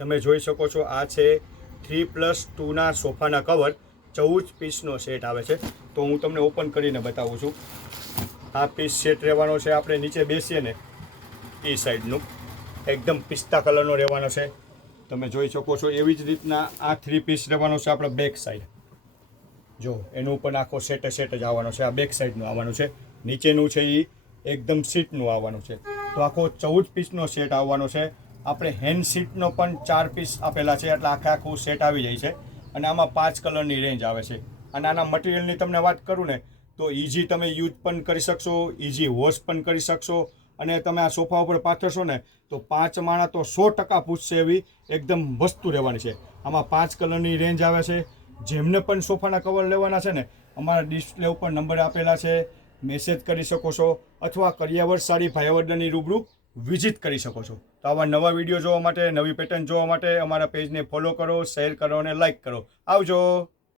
તમે જોઈ શકો છો આ છે 3+2ના સોફાના કવર 14 પીસનો સેટ આવે છે. તો હું તમને ઓપન કરીને બતાવું છું. આ પીસ સેટ રહેવાનો છે, આપણે નીચે બેસીએ ને એ સાઈડનું એકદમ પિસ્તા કલરનો રહેવાનો છે. તમે જોઈ શકો છો એવી જ રીતના આ 3 પીસ રહેવાનો છે આપણે બેક સાઈડ. જો એનું પણ આખો સેટ જ આવવાનો છે. આ બેક સાઈડનું આવવાનું છે. નીચેનું છે એ એકદમ સીટનું આવવાનું છે. તો આખો 14 પીસનો સેટ આવવાનો છે. આપણે હેન્ડ સીટનો પણ 4 પીસ આપેલા છે, એટલે આખું સેટ આવી જાય છે. અને આમાં 5 કલરની રેન્જ આવે છે. અને આના મટીરિયલની તમને વાત કરું ને તો ઇઝી તમે યુઝ પણ કરી શકશો, ઇઝી વોશ પણ કરી શકશો. અને તમે આ સોફા ઉપર પાથરશો ને તો 5 માણસ તો 100% પૂછશે એવી એકદમ વસ્તુ રહેવાની છે. આમાં 5 કલરની રેન્જ આવે છે. જેમને પણ સોફાના કવર લેવાના છે ને, અમારા ડિસ્પ્લે ઉપર નંબર આપેલા છે, મેસેજ કરી શકો છો, અથવા કરિયાવર સાડી ભાયાવદરની રૂબરૂ વિઝિટ કરી શકો છો. તો આવા નવા વિડીયો જોવા માટે, નવી પેટર્ન જોવા માટે અમારા પેજને ફોલો કરો, શેર કરો અને લાઇક કરો. આવજો.